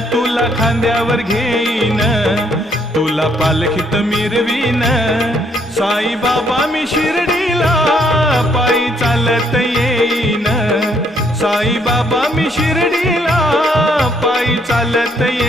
तुला खांद्यावर घेईन, तुला पालखीत मिरवीन. साई बाबा मी शिर्डीला पायी चालत येईन. साई बाबा मी शिर्डीला पायी चालत येईन.